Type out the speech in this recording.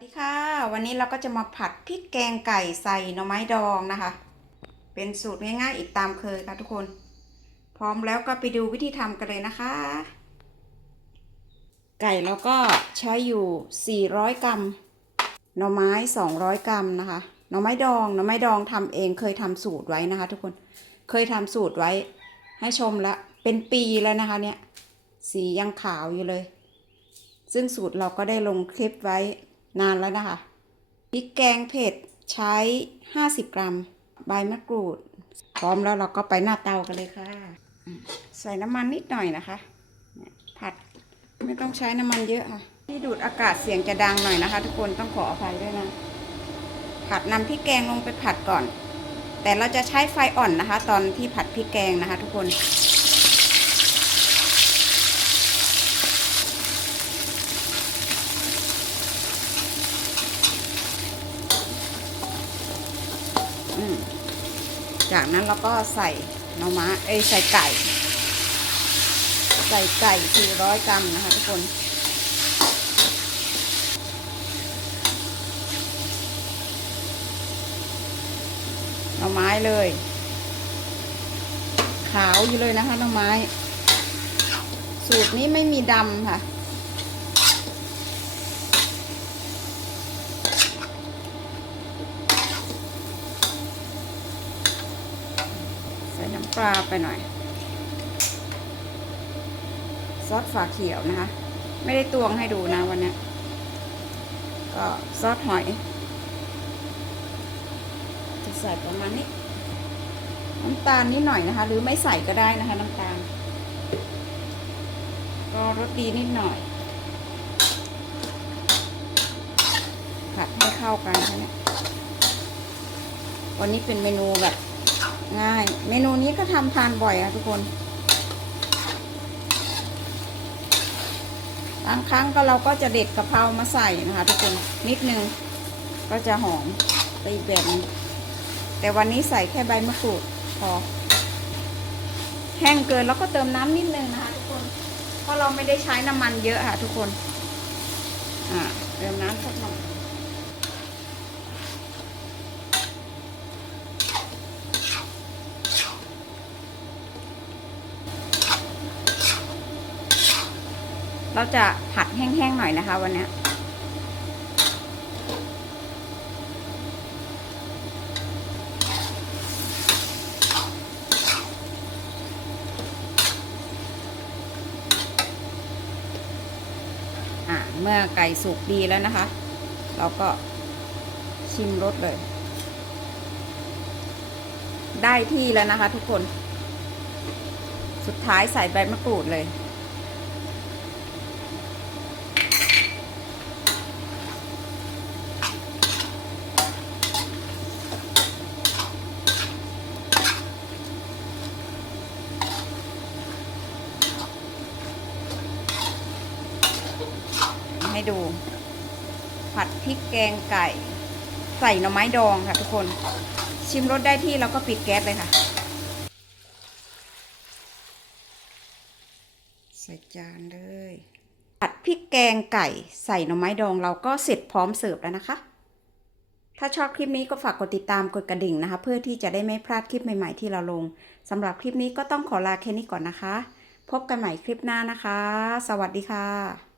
สวัสดีค่ะ วันนี้เราก็จะมาผัดพริกแกงไก่ใส่หน่อไม้ดองนะคะ เป็นสูตรง่ายๆอีกตามเคยค่ะทุกคน พร้อมแล้วก็ไปดูวิธีทำกันเลยนะคะ ไก่เราก็ใช้อยู่ 400 กรัมหน่อไม้ 200 กรัมนะคะหน่อไม้ดองหน่อไม้ดองทำเองเคยทำสูตรไว้นะคะ ทุกคนเคยทำสูตรไว้ ให้ชมล้วเป็นปีแล้วนะคะเนี่ยสียังขาวอยู่เลย ซึ่งสูตรเราก็ได้ลงคลิปไว้ นานแล้วนะคะพริกแกงเผ็ดใช้ 50 กรัม ใบมะกรูด พร้อมแล้วเราก็ไปหน้าเตากันเลยค่ะ ใส่น้ำมันนิดหน่อยนะคะ ผัดไม่ต้องใช้น้ำมันเยอะค่ะ ที่ดูดอากาศเสียงจะดังหน่อยนะคะ ทุกคนต้องขออภัยด้วยนะ ผัดนำพริกแกงลงไปผัดก่อน แต่เราจะใช้ไฟอ่อนนะคะ ตอนที่ผัดพริกแกงนะคะ ทุกคน จากนั้นเราก็ใส่น่อม้เอ้ยใส่ไก่ ใส่ไก่ 400 กรัมนะคะทุกคนน่อไม้เลย ขาวอยู่เลยนะคะน่อไม้ สูตรนี้ไม่มีดำค่ะ น้ำปลาไปหน่อย ซอสฝาเขียวนะคะ ไม่ได้ตวงให้ดูนะวันนี้ก็ซอสหอย จะใส่ประมาณนี้ น้ำตาลนิดหน่อยนะคะ หรือไม่ใส่ก็ได้นะคะ น้ำตาล ก็รสดีนิดหน่อย ผัดให้เข้ากันค่นี่ยวันนี้เป็นเมนูแบบ ง่าย เมนูนี้ก็ทำทานบ่อยอะทุกคนบางครั้งก็เราก็จะเด็ดกะเพรามาใส่นะคะทุกคนนิดนึงก็จะหอมไปอีกแบบนึงแต่วันนี้ใส่แค่ใบมะกรูดพอแห้งเกินแล้วก็เติมน้ำนิดนึงนะคะทุกคน เพราะเราไม่ได้ใช้น้ำมันเยอะค่ะทุกคน อ่าเติมน้ำสักหน่อย เราจะผัดแห้งๆหน่อยนะคะ วันนี้อะเมื่อไก่สุกดีแล้วนะคะ เราก็ชิมรสเลย ได้ที่แล้วนะคะทุกคน สุดท้ายใส่ใบมะกรูดเลย ให้ดู ผัดพริกแกงไก่ ใส่หน่อไม้ดองค่ะทุกคน ชิมรสได้ที่แล้วก็ปิดแก๊สเลยค่ะ ใส่จานเลย ผัดพริกแกงไก่ ใส่หน่อไม้ดองเราก็เสร็จพร้อมเสิร์ฟแล้วนะคะ ถ้าชอบคลิปนี้ก็ฝากกดติดตามกดกระดิ่งนะคะ เพื่อที่จะได้ไม่พลาดคลิปใหม่ๆที่เราลงสำหรับคลิปนี้ก็ต้องขอลาแค่นี้ก่อนนะคะ พบกันใหม่คลิปหน้านะคะ สวัสดีค่ะ